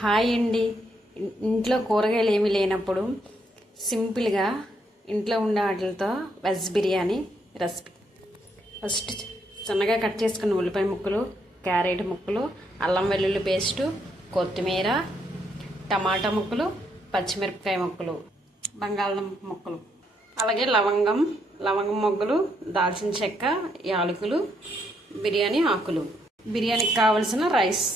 Hi అండి. ఇంట్లో కూరగాయలు ఏమీ లేనప్పుడు సింపుల్గా ఇంట్లో ఉండే వాటితో వెజ్ బిర్యానీ రెసిపీ. ఫస్ట్ చిన్నగా కట్ చేసుకున్న ఉల్లిపాయ ముక్కలు, క్యారెట్ ముక్కలు, అల్లం వెల్లుల్లి పేస్టు, కొత్తిమీర, టమాటా ముక్కలు, పచ్చిమిరపకాయ ముక్కలు, బంగాళదుంప ముక్కలు, అలాగే లవంగం మొగ్గలు, దాల్చిన చెక్క, యాలకులు, బిర్యానీ ఆకులు, బిర్యానీకి కావలసిన రైస్.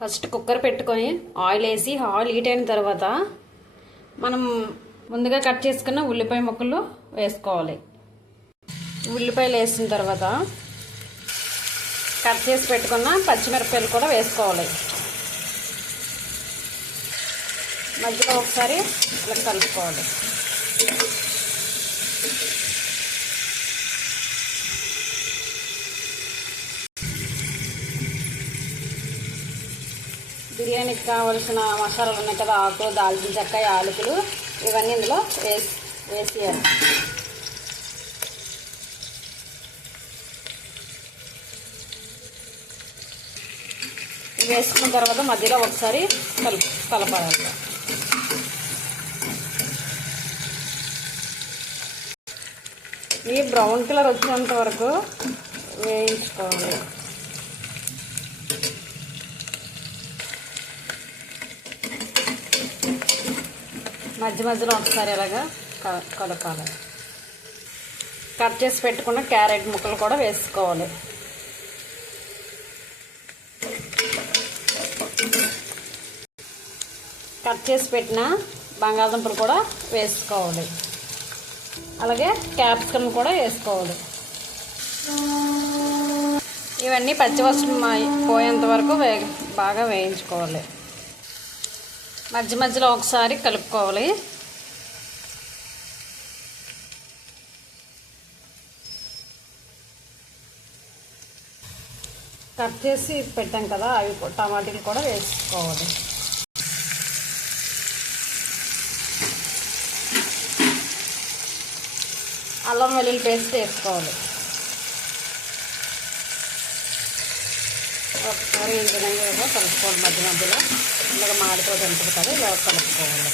ఫస్ట్ కుక్కర్ పెట్టుకొని ఆయిల్ వేసి ఆయిల్ హీట్ అయిన తర్వాత మనం ముందుగా కట్ చేసుకున్న ఉల్లిపాయ ముక్కలు వేసుకోవాలి. ఉల్లిపాయలు వేసిన తర్వాత కట్ చేసి పెట్టుకున్న పచ్చిమిరపకాయలు కూడా వేసుకోవాలి. మధ్యలో ఒకసారి ఇలా కలుపుకోవాలి. బిర్యానీకి కావాల్సిన మసాలాలు ఉన్నాయి కదా, ఆకు, దాల్చిన చెక్క, యాలకులు, ఇవన్నీ ఇందులో వేసేయాలి. వేసుకున్న తర్వాత మధ్యలో ఒకసారి కలపాలి. ఇవి బ్రౌన్ కలర్ వచ్చేంత వరకు వేయించుకోవాలి. మధ్యలో ఒకసారి ఇలాగా కలపాలి. కట్ చేసి పెట్టుకున్న క్యారెట్ ముక్కలు కూడా వేసుకోవాలి. కట్ చేసి పెట్టిన బంగాళదుంపలు కూడా వేసుకోవాలి. అలాగే క్యాప్సికమ్ కూడా వేసుకోవాలి. ఇవన్నీ పచ్చివాసన పోయేంత వరకు బాగా వేయించుకోవాలి. మధ్యలో ఒకసారి కలుపుకోవాలి. కట్ చేసి పెట్టాం కదా, అవి టమాటాలు కూడా వేసుకోవాలి. అల్లం వెల్లుల్లి పేస్ట్ వేసుకోవాలి. ఒకసారి ఈ విధంగా కలుపుకోవాలి. మధ్యలో ఇలాగ మాడిపోతూ ఉంటుంది కదా, ఇలా కలుపుకోవాలి.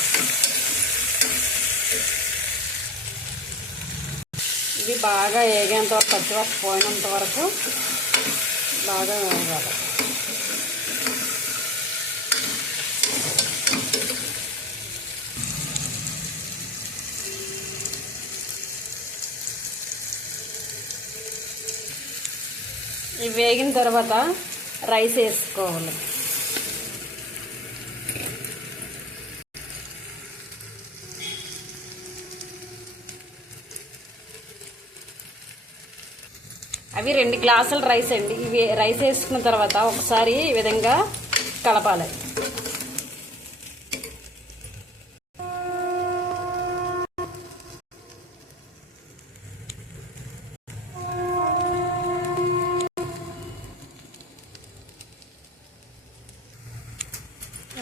ఇవి బాగా వేగేంత వరకు, పచ్చివాసన పోయినంత వరకు బాగా వేగాలి. ఇవి వేగిన తర్వాత రైస్ వేసుకోవాలి. అవి 2 గ్లాసుల రైస్ అండి. ఇవి రైస్ వేసుకున్న తర్వాత ఒకసారి ఈ విధంగా కలపాలి.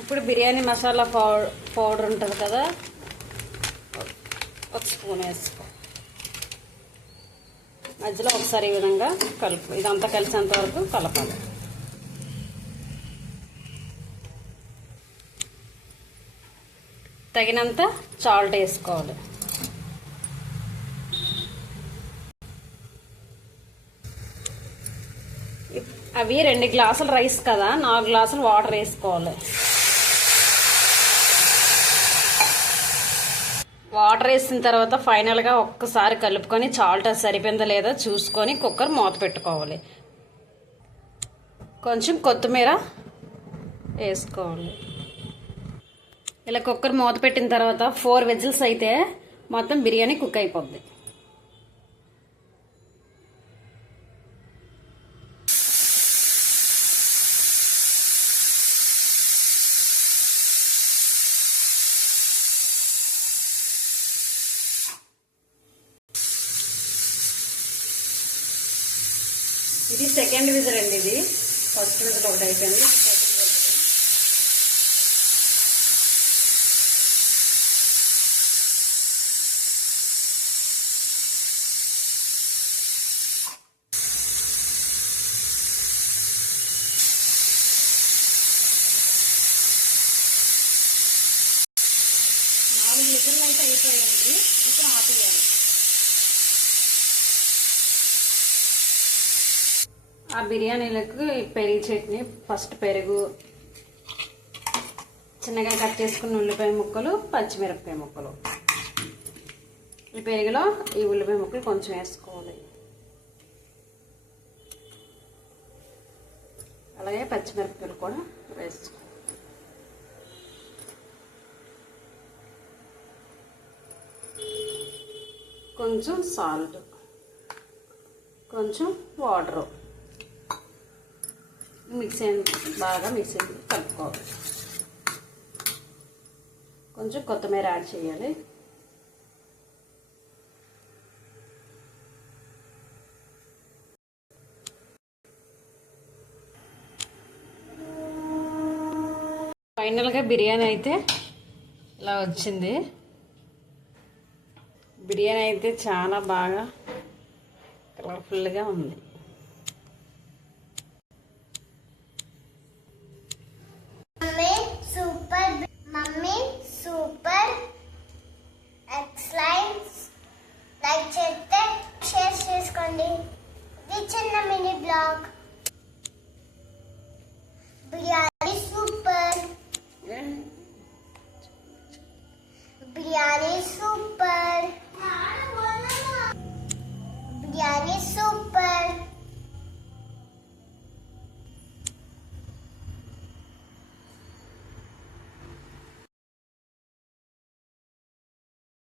ఇప్పుడు బిర్యానీ మసాలా పౌడర్ ఉంటుంది కదా, ఒక స్పూన్ వేసుకో. మధ్యలో ఒకసారి ఈ విధంగా కలుపు. ఇదంతా కలిసేంత వరకు కలపాలి. తగినంత సాల్ట్ వేసుకోవాలి. అవి 2 గ్లాసుల రైస్ కదా, 4 గ్లాసులు వాటర్ వేసుకోవాలి. వాటర్ వేసిన తర్వాత ఫైనల్గా ఒక్కసారి కలుపుకొని సాల్ట్ సరిపోయిందా లేదా చూసుకొని కుక్కర్ మూత పెట్టుకోవాలి. కొంచెం కొత్తిమీర వేసుకోవాలి. ఇలా కుక్కర్ మూత పెట్టిన తర్వాత 4 విజిల్స్ అయితే మొత్తం బిర్యానీ కుక్ అయిపోద్ది. ఇది సెకండ్ విజిల్ అండి. ఇది ఫస్ట్ విజిల్ ఒకటి అయిపోయింది. విజిల్ అయితే అయిపోయింది. ఇప్పుడు ఆపేయాలి. ఆ బిర్యానీలకు పెరుగు చట్నీ, ఫస్ట్ పెరుగు, చిన్నగా కట్ చేసుకున్న ఉల్లిపాయ ముక్కలు, పచ్చిమిరపకాయ ముక్కలు. ఈ పెరుగులో ఈ ఉల్లిపాయ ముక్కలు కొంచెం వేసుకోవాలి. అలాగే పచ్చిమిరపకాయలు కూడా వేసుకోవాలి. కొంచెం సాల్ట్, కొంచెం వాటరు బాగా మిక్స్ కలుపుకోవాలి. కొంచెం కొత్తిమీర యాడ్ చేయాలి. ఫైనల్గా బిర్యానీ అయితే ఇలా వచ్చింది. బిర్యానీ అయితే చాలా బాగా కలర్ఫుల్గా ఉంది. Mummy super excellent. లైక్ చేస్తే షేర్ చేసుకోండి. ఇది చిన్న mini blog. Biryani super, biryani super.